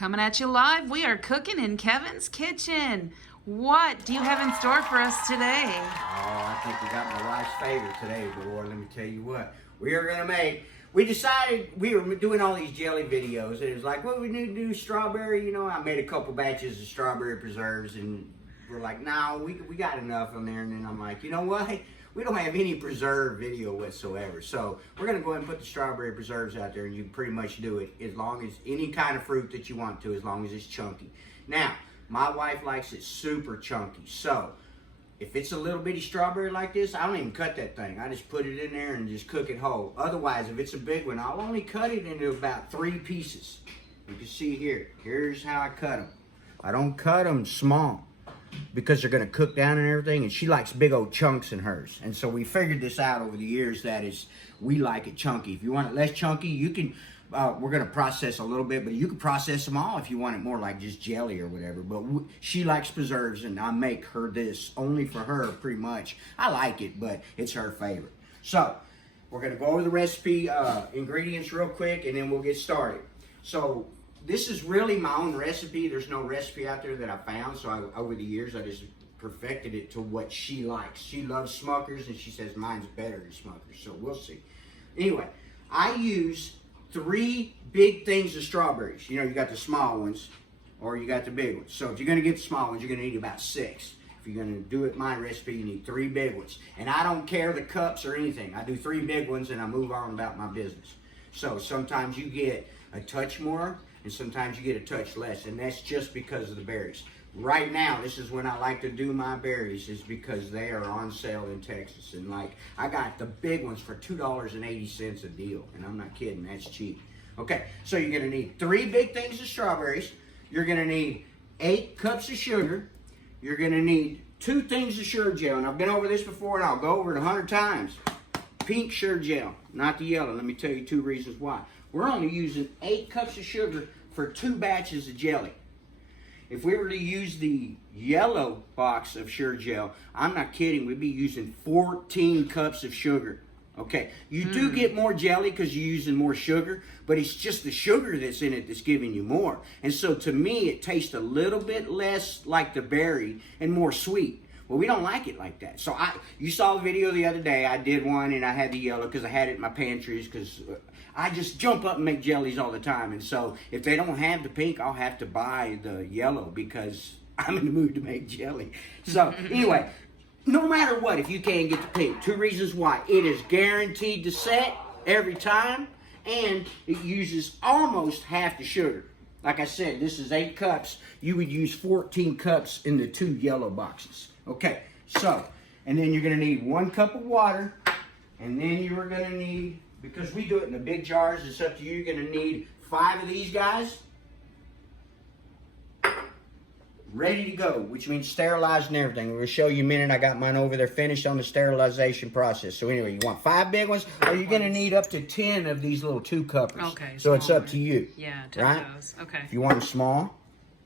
Coming at you live, we are cooking in Kevin's kitchen. What do you have in store for us today? Oh, I think we got my wife's favorite today, boy. Let me tell you what. We decided we were doing all these jelly videos, and it was like, what we need to do, strawberry, you know. I made a couple batches of strawberry preserves, and we're like, no, we got enough on there. And then I'm like, you know what? We don't have any preserve video whatsoever. So we're going to go ahead and put the strawberry preserves out there, and you can pretty much do it as long as any kind of fruit that you want to, as long as it's chunky. Now, my wife likes it super chunky. So if it's a little bitty strawberry like this, I don't even cut that thing. I just put it in there and just cook it whole. Otherwise, if it's a big one, I'll only cut it into about 3 pieces. You can see here. Here's how I cut them. I don't cut them small, because they're going to cook down and everything, and she likes big old chunks in hers. And so we figured this out over the years, that is, we like it chunky. If you want it less chunky, you can, we're going to process a little bit, but you can process them all if you want it more like just jelly or whatever. But she likes preserves, and I make her this only for her, pretty much. I like it, but it's her favorite. So we're going to go over the recipe, ingredients real quick, and then we'll get started. So this is really my own recipe. There's no recipe out there that I found. So over the years, I just perfected it to what she likes. She loves Smuckers, and she says mine's better than Smuckers. So we'll see. Anyway, I use 3 big things of strawberries. You know, you got the small ones, or you got the big ones. So if you're going to get the small ones, you're going to need about 6. If you're going to do it my recipe, you need 3 big ones. And I don't care the cups or anything. I do 3 big ones, and I move on about my business. So sometimes you get a touch more, and sometimes you get a touch less, and that's just because of the berries. Right now, this is when I like to do my berries, is because they are on sale in Texas. And like, I got the big ones for $2.80 a deal, and I'm not kidding, that's cheap. Okay, so you're gonna need 3 big things of strawberries. You're gonna need 8 cups of sugar. You're gonna need 2 things of sugar gel, and I've been over this before, and I'll go over it 100 times. Pink sugar gel, not the yellow. Let me tell you 2 reasons why. We're only using 8 cups of sugar for 2 batches of jelly. If we were to use the yellow box of sugar gel, I'm not kidding, we'd be using 14 cups of sugar. Okay, you do get more jelly because you're using more sugar, but it's just the sugar that's in it that's giving you more. And so to me, it tastes a little bit less like the berry and more sweet. Well, we don't like it like that. So you saw the video the other day. I did one, and I had the yellow because I had it in my pantries, because I just jump up and make jellies all the time. And so if they don't have the pink, I'll have to buy the yellow because I'm in the mood to make jelly. So anyway, no matter what, if you can't get the pink, 2 reasons why. It is guaranteed to set every time, and it uses almost half the sugar. Like I said, this is 8 cups. You would use 14 cups in the 2 yellow boxes. Okay, so, and then you're going to need 1 cup of water, and then you are going to need, because we do it in the big jars, it's up to you, you're going to need 5 of these guys ready to go, which means sterilized and everything. We'll show you in a minute. I got mine over there finished on the sterilization process. So anyway, you want 5 big ones, or you're going to need up to 10 of these little 2-cuppers. Okay. So it's up to you. Yeah, 10 right? of those. Okay. If you want them small,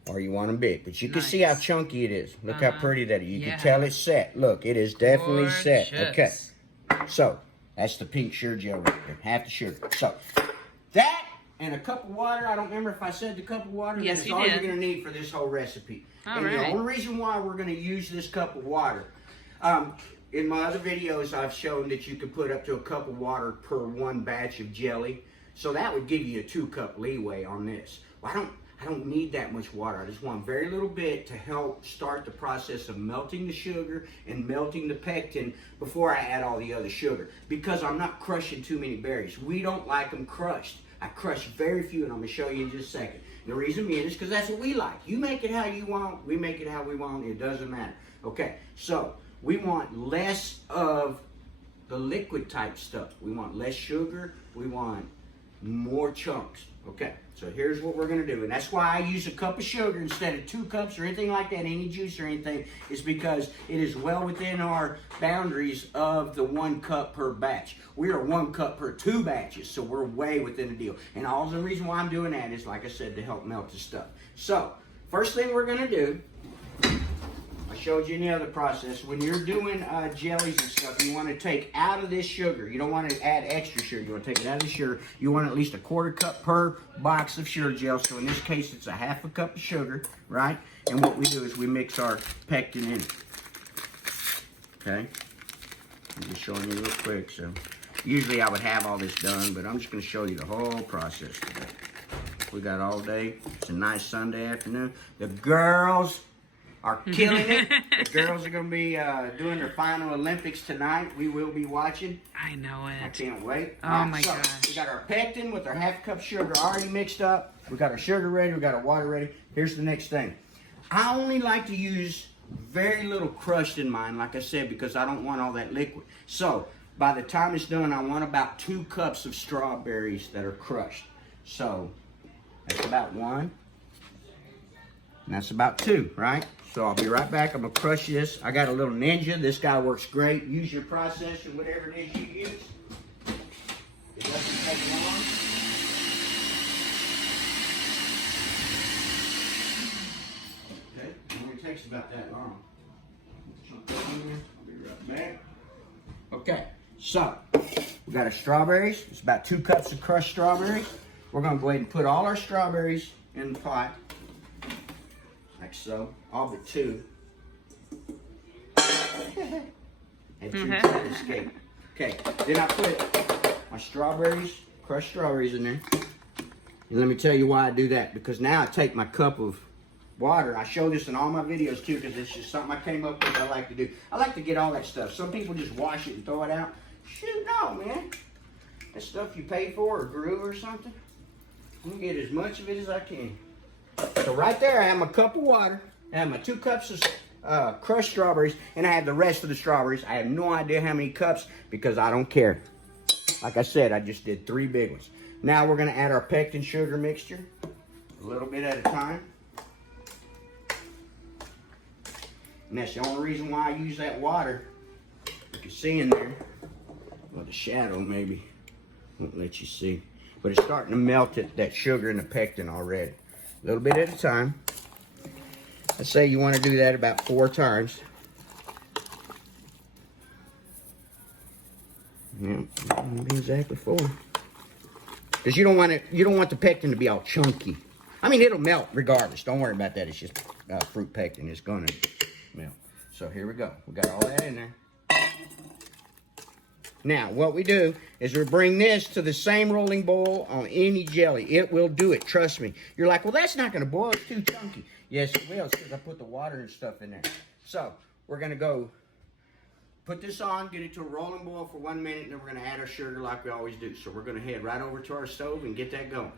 or you want them big. But you can see how chunky it is. Look how pretty that is. You can tell it's set. Look, it is definitely set. Okay. So, that's the pink sugar gel right there. Half the sugar. So, that and a cup of water. I don't remember if I said the cup of water. Yes, that's you all did. you're going to need for this whole recipe. All and right. the only reason why we're going to use this cup of water, in my other videos, I've shown that you can put up to a cup of water per 1 batch of jelly. So that would give you a 2-cup leeway on this. Well, I don't need that much water. I just want very little bit to help start the process of melting the sugar and melting the pectin before I add all the other sugar, because I'm not crushing too many berries. We don't like them crushed. I crush very few, and I'm going to show you in just a second. The reason being is because that's what we like. You make it how you want. We make it how we want. It doesn't matter. Okay, so we want less of the liquid type stuff. We want less sugar. We want more chunks. Okay, so here's what we're going to do. And that's why I use a cup of sugar instead of 2 cups or anything like that, any juice or anything, is because it is well within our boundaries of the 1 cup per batch. We are 1 cup per 2 batches, so we're way within the deal. And all the reason why I'm doing that is, like I said, to help melt the stuff. So, first thing we're going to do, I showed you in the other process. When you're doing jellies and stuff, you want to take out of this sugar. You don't want to add extra sugar. You want to take it out of the sugar. You want at least a 1/4 cup per box of sugar gel. So in this case, it's a 1/2 cup of sugar, right? And what we do is we mix our pectin in it. Okay? I'm just showing you real quick. So usually I would have all this done, but I'm just going to show you the whole process today. We got all day. It's a nice Sunday afternoon. The girls are killing it. The girls are going to be doing their final Olympics tonight. We will be watching. I know it. I can't wait. Oh my gosh. We got our pectin with our 1/2 cup sugar already mixed up. We got our sugar ready. We got our water ready. Here's the next thing. I only like to use very little crushed in mine, like I said, because I don't want all that liquid. So by the time it's done, I want about 2 cups of strawberries that are crushed. So that's about 1. And that's about 2, right? So I'll be right back. I'm going to crush this. I got a little Ninja. This guy works great. Use your processor, whatever it is you use. It doesn't take long. Okay, it only takes about that long. I'll be right back. Okay, so we got our strawberries. It's about 2 cups of crushed strawberries. We're going to go ahead and put all our strawberries in the pot. Like so, all but 2. And 2 tried to escape. Okay, then I put my strawberries, crushed strawberries in there. And let me tell you why I do that. Because now I take my cup of water. I show this in all my videos too, because it's just something I came up with I like to do. I like to get all that stuff. Some people just wash it and throw it out. Shoot, no, man. That stuff you paid for or grew or something. I'm going to get as much of it as I can. So right there, I have my cup of water. I have my 2 cups of crushed strawberries, and I have the rest of the strawberries. I have no idea how many cups because I don't care. Like I said, I just did 3 big ones. Now we're going to add our pectin sugar mixture, a little bit at a time. And that's the only reason why I use that water. You can see in there, well, the shadow maybe won't let you see, but it's starting to melt that sugar and the pectin already. A little bit at a time. Let's say you want to do that about 4 times. Yeah, be exactly 4. Because you don't want the pectin to be all chunky. I mean, it'll melt regardless. Don't worry about that. It's just fruit pectin. It's gonna melt. So here we go. We got all that in there. Now, what we do is we bring this to the same rolling boil on any jelly. It will do it, trust me. You're like, well, that's not going to boil. It's too chunky. Yes, it will. It's because I put the water and stuff in there. So, we're going to go put this on, get it to a rolling boil for 1 minute, and then we're going to add our sugar like we always do. So, we're going to head right over to our stove and get that going.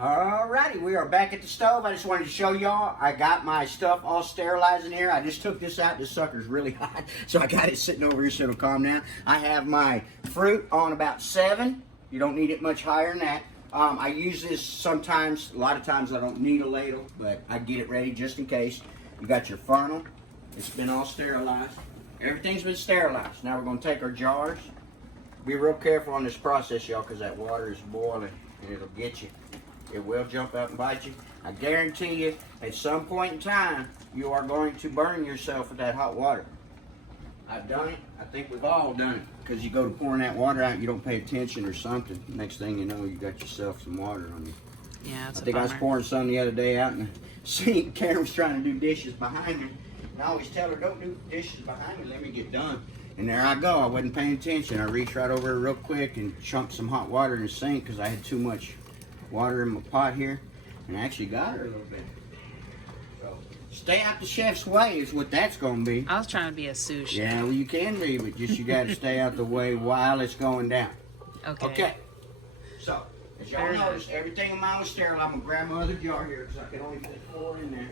Alrighty, we are back at the stove. I just wanted to show y'all, I got my stuff all sterilized in here. I just took this out. This sucker's really hot, so I got it sitting over here so it'll calm down. I have my fruit on about 7. You don't need it much higher than that. I use this sometimes, a lot of times I don't need a ladle, but I get it ready just in case. You got your funnel. It's been all sterilized. Everything's been sterilized. Now we're going to take our jars. Be real careful on this process, y'all, because that water is boiling and it'll get you. It will jump out and bite you. I guarantee you, at some point in time, you are going to burn yourself with that hot water. I've done it. I think we've all done it. Because you go to pouring that water out, you don't pay attention or something. Next thing you know, you got yourself some water on you. Yeah, it's I think I was pouring some the other day out in the sink. Karen was trying to do dishes behind me. And I always tell her, don't do dishes behind me. Let me get done. And there I go. I wasn't paying attention. I reached right over real quick and chunked some hot water in the sink because I had too much water in my pot here, and I actually got her a little bit. So stay out the chef's way is what that's going to be. I was trying to be a sous chef. Yeah, well you can be, but just you got to stay out the way while it's going down. Okay. Okay. So as y'all noticed, everything in mine was sterile. I'm gonna grab my other jar here because I can only fit 4 in there.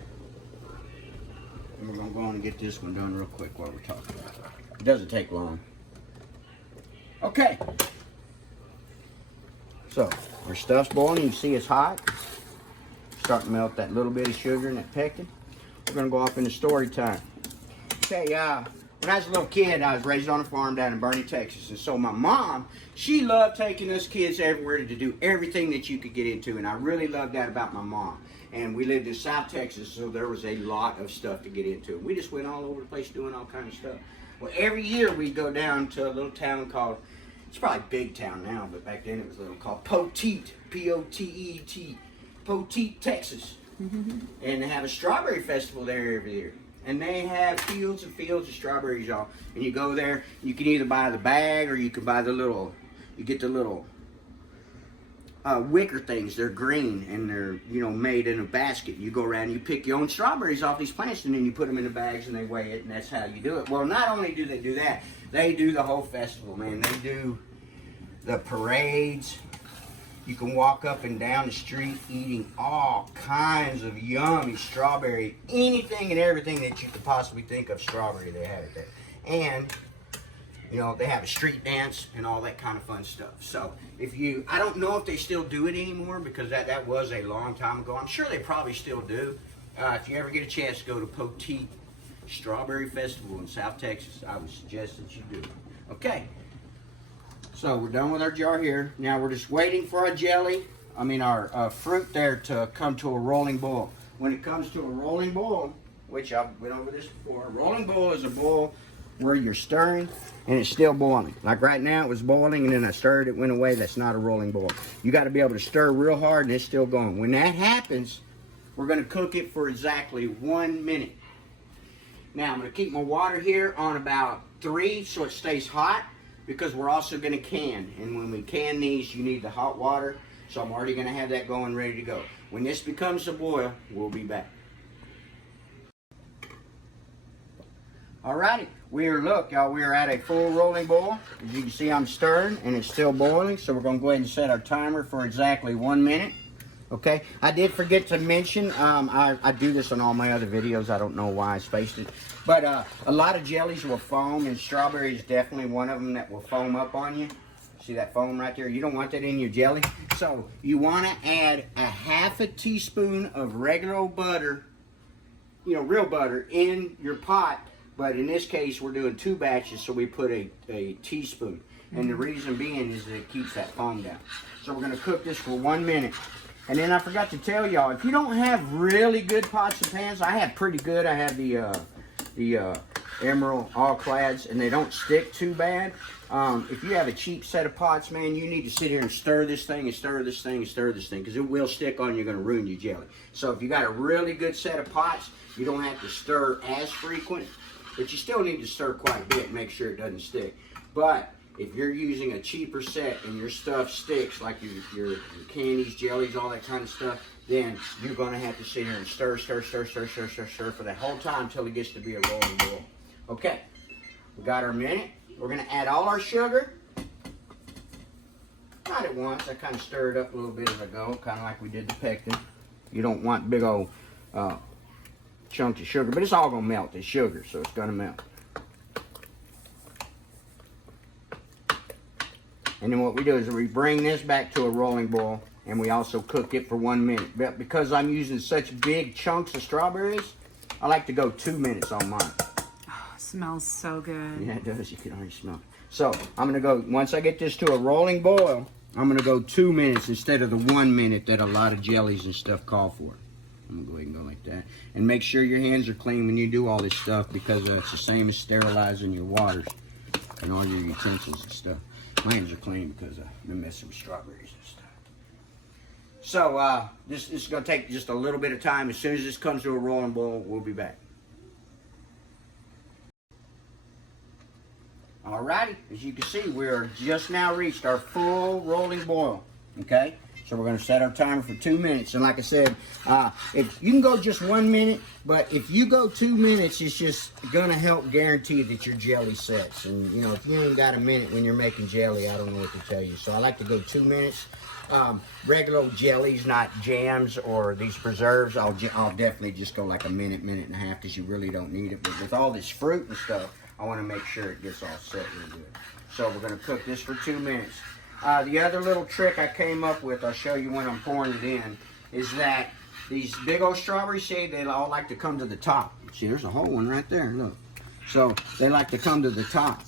And we're gonna go on and get this one done real quick while we're talking about it. It doesn't take long. Okay. So, our stuff's boiling. You can see it's hot. Starting to melt that little bit of sugar and that pectin. We're going to go off into story time. Okay, when I was a little kid, I was raised on a farm down in Bernie, Texas. And so my mom, she loved taking us kids everywhere to do everything that you could get into. And I really loved that about my mom. And we lived in South Texas, so there was a lot of stuff to get into. We just went all over the place doing all kinds of stuff. Well, every year we go down to a little town called, it's probably a big town now, but back then it was a little called Poteet, P-O-T-E-T, Poteet, Texas. And they have a strawberry festival there every year. And they have fields and fields of strawberries, y'all. And you go there, you can either buy the bag or you can buy the little, you get the little wicker things. They're green and they're, you know, made in a basket. You go around and you pick your own strawberries off these plants and then you put them in the bags and they weigh it, and that's how you do it. Well, not only do they do that, they do the whole festival, man. They do the parades. You can walk up and down the street eating all kinds of yummy strawberry, anything and everything that you could possibly think of strawberry, they have it there. And, you know, they have a street dance and all that kind of fun stuff. So if you, I don't know if they still do it anymore because that was a long time ago. I'm sure they probably still do. If you ever get a chance to go to Poteet Strawberry Festival in South Texas, I would suggest that you do. Okay. So we're done with our jar here. Now we're just waiting for our jelly, our fruit there to come to a rolling boil. When it comes to a rolling boil, which I've went over this before, a rolling boil is a boil where you're stirring and it's still boiling. Like right now it was boiling and then I stirred, it went away. That's not a rolling boil. You got to be able to stir real hard and it's still going. When that happens, we're going to cook it for exactly 1 minute. Now I'm going to keep my water here on about 3 so it stays hot, because we're also going to can. And when we can these, you need the hot water. So I'm already going to have that going ready to go. When this becomes a boil, we'll be back. Alrighty, look, y'all, we are at a full rolling boil. As you can see, I'm stirring and it's still boiling. So we're going to go ahead and set our timer for exactly 1 minute. Okay, I did forget to mention, I do this on all my other videos. I don't know why I spaced it. But a lot of jellies will foam, and strawberry is definitely one of them that will foam up on you. See that foam right there? You don't want that in your jelly. So you want to add a half a teaspoon of regular old butter, you know, real butter, in your pot. But in this case, we're doing 2 batches, so we put a teaspoon. And the reason being is that it keeps that foam down. So we're going to cook this for 1 minute. And then I forgot to tell y'all, if you don't have really good pots and pans, I have pretty good. I have the Emerald All-Clads, and they don't stick too bad. If you have a cheap set of pots, man, you need to sit here and stir this thing and stir this thing and stir this thing, because it will stick on you. You're going to ruin your jelly. So if you got a really good set of pots, you don't have to stir as frequent, but you still need to stir quite a bit and make sure it doesn't stick. But if you're using a cheaper set and your stuff sticks, like your candies, jellies, all that kind of stuff, then you're going to have to sit here and stir for that whole time until it gets to be a rolling boil. Okay, we got our minute. We're going to add all our sugar. Not at once. I kind of stirred up a little bit as I go, kind of like we did the pectin. You don't want big old chunks of sugar, but it's all going to melt. It's sugar, so it's going to melt. And then what we do is we bring this back to a rolling boil, and we also cook it for 1 minute. But because I'm using such big chunks of strawberries, I like to go 2 minutes on mine. Oh, it smells so good. Yeah, it does. You can already smell it. So I'm going to go, once I get this to a rolling boil, I'm going to go 2 minutes instead of the 1 minute that a lot of jellies and stuff call for. I'm going to go ahead and go like that. And make sure your hands are clean when you do all this stuff, because it's the same as sterilizing your waters and all your utensils and stuff. My hands are clean because I've been messing with strawberries and stuff. So this is going to take just a little bit of time. As soon as this comes to a rolling boil, we'll be back. Alrighty, as you can see, we are just now reached our full rolling boil. Okay, so we're going to set our timer for 2 minutes. And like I said, if you can go just 1 minute, but if you go 2 minutes, it's just going to help guarantee that your jelly sets. And you know, if you ain't got a minute when you're making jelly, I don't know what to tell you. So I like to go 2 minutes. Regular old jellies, not jams or these preserves, I'll definitely just go like a minute, minute and a half, because you really don't need it. But with all this fruit and stuff, I want to make sure it gets all set real good. So we're going to cook this for 2 minutes. The other little trick I came up with, I'll show you when I'm pouring it in, is that these big old strawberries, see, they all like to come to the top. See, there's a whole one right there, look. So they like to come to the top.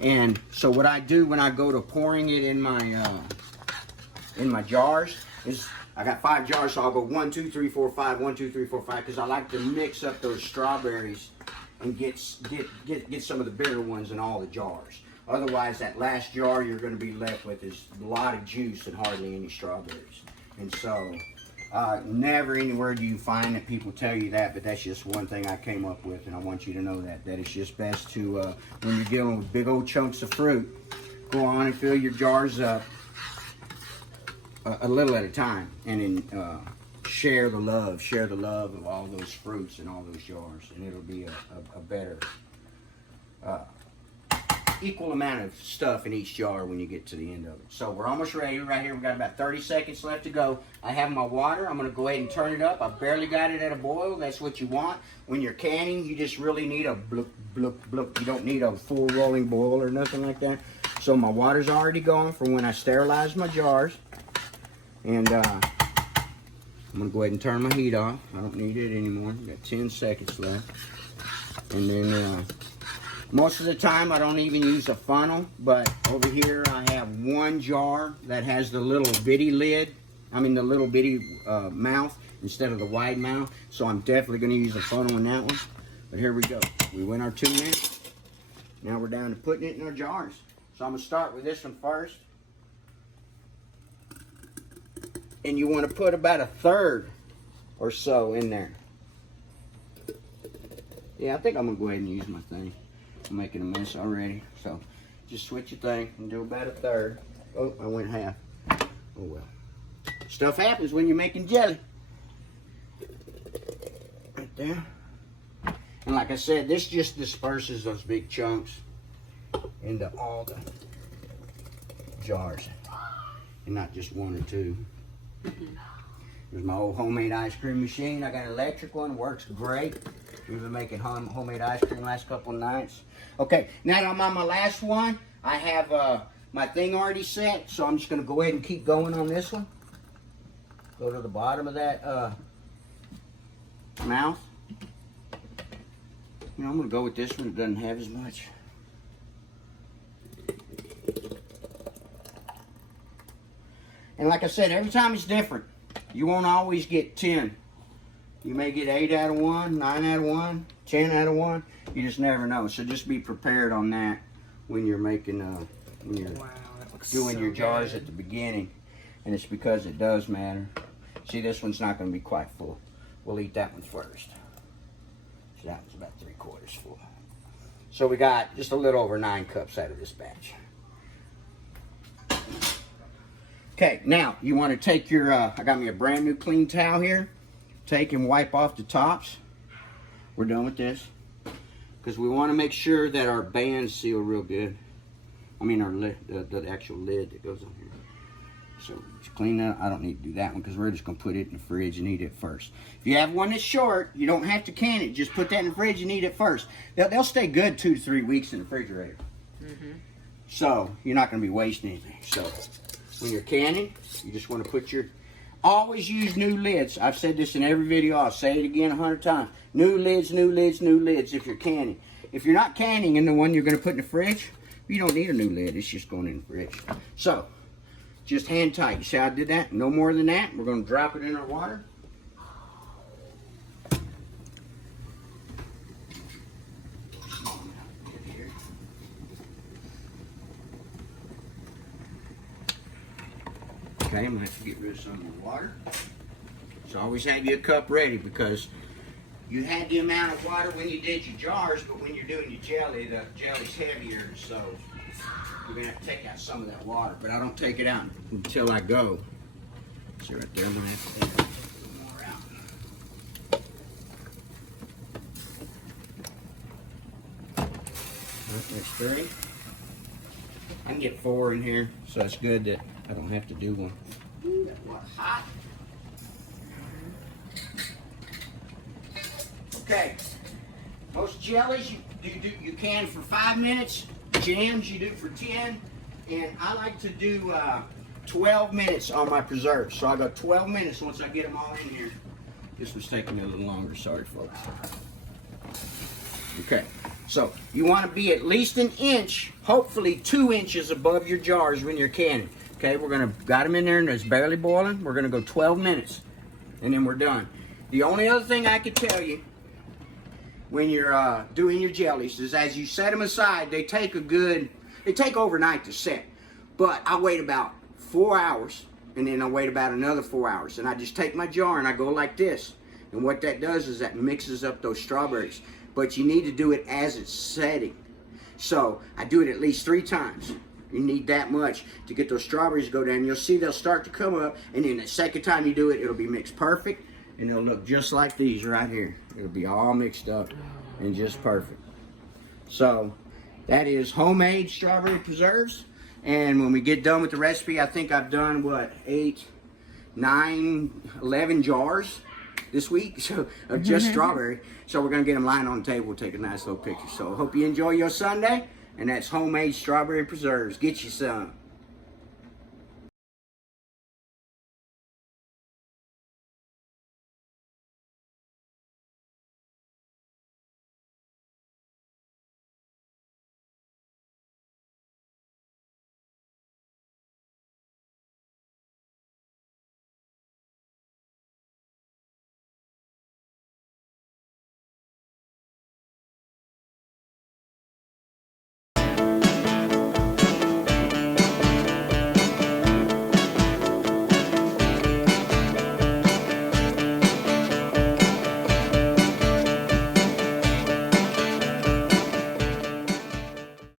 And so what I do when I go to pouring it in my jars is I got 5 jars, so I'll go 1, 2, 3, 4, 5, 1, 2, 3, 4, 5, because I like to mix up those strawberries and get some of the bigger ones in all the jars. Otherwise, that last jar you're going to be left with is a lot of juice and hardly any strawberries. And so, never anywhere do you find that people tell you that, but that's just one thing I came up with, and I want you to know that it's just best to, when you're dealing with big old chunks of fruit, go on and fill your jars up a little at a time, and then share the love of all those fruits and all those jars, and it'll be a better equal amount of stuff in each jar when you get to the end of it. So we're almost ready right here. We've got about 30 seconds left to go. I have my water. I'm going to go ahead and turn it up. I've barely got it at a boil. That's what you want. When you're canning, you just really need a bloop, bloop, bloop. You don't need a full rolling boil or nothing like that. So my water's already gone from when I sterilized my jars. And I'm going to go ahead and turn my heat off. I don't need it anymore. We've got 10 seconds left. And then most of the time I don't even use a funnel, but over here I have one jar that has the little bitty lid, the little bitty mouth instead of the wide mouth. So I'm definitely going to use a funnel in that one. But here we go. We went our 2 minutes. Now we're down to putting it in our jars. So I'm going to start with this one first. And you want to put about 1/3 or so in there. Yeah, I think I'm going to go ahead and use my thing. I'm making a mess already. So just switch your thing and do about 1/3. Oh, I went half. Oh well. Stuff happens when you're making jelly. Right there. And like I said, this just disperses those big chunks into all the jars. And not just 1 or 2. Here's my old homemade ice cream machine. I got an electric one, works great. We've been making homemade ice cream the last couple of nights. Okay, now that I'm on my last one, I have my thing already set, so I'm just going to go ahead and keep going on this one. Go to the bottom of that mouth. You know, I'm going to go with this one. It doesn't have as much. And like I said, every time it's different. You won't always get 10. You may get 8 out of 1, 9 out of 1, 10 out of 1. You just never know. So just be prepared on that when you're making, when you're doing your jars at the beginning. And it's because it does matter. See, this one's not going to be quite full. We'll eat that one first. So that one's about 3/4 full. So we got just a little over 9 cups out of this batch. Okay, now you want to take your, I got me a brand new clean towel here. Take and wipe off the tops. We're done with this. Because we want to make sure that our bands seal real good. I mean our lid, the actual lid that goes on here. So just clean that. I don't need to do that one because we're just going to put it in the fridge and eat it first. If you have one that's short, you don't have to can it. Just put that in the fridge and eat it first. They'll stay good 2 to 3 weeks in the refrigerator. So you're not going to be wasting anything. So when you're canning, you just want to put your, always use new lids. I've said this in every video. I'll say it again 100 times. New lids, new lids, new lids if you're canning. If you're not canning in the one you're going to put in the fridge, you don't need a new lid. It's just going in the fridge. So, just hand tight. You see how I did that? No more than that. We're going to drop it in our water. Okay, I'm going to have to get rid of some of the water. So always have your cup ready because you had the amount of water when you did your jars, but when you're doing your jelly, the jelly's heavier, so you're going to have to take out some of that water. But I don't take it out until I go. See right there, I'm going to have to take a little more out. That's 3. I can get 4 in here, so it's good that I don't have to do one. Ooh, that was hot. Okay, most jellies you can for 5 minutes. Jams you do for 10, and I like to do 12 minutes on my preserves. So I go 12 minutes once I get them all in here. This was taking me a little longer. Sorry, folks. Okay, so you want to be at least 1 inch, hopefully 2 inches above your jars when you're canning. Okay, got them in there and it's barely boiling. We're gonna go 12 minutes and then we're done. The only other thing I could tell you when you're doing your jellies is as you set them aside, they take overnight to set. But I wait about 4 hours and then I wait about another 4 hours. And I just take my jar and I go like this. And what that does is that mixes up those strawberries. But you need to do it as it's setting. So I do it at least 3 times. You need that much to get those strawberries to go down. You'll see they'll start to come up, and then the second time you do it, it'll be mixed perfect, and it'll look just like these right here. It'll be all mixed up and just perfect. So that is homemade strawberry preserves. And when we get done with the recipe, I think I've done, what, 8, 9, 11 jars this week so of just strawberry. So we're going to get them lying on the table. We'll take a nice little picture. So hope you enjoy your Sunday. And that's homemade strawberry preserves. Get you some.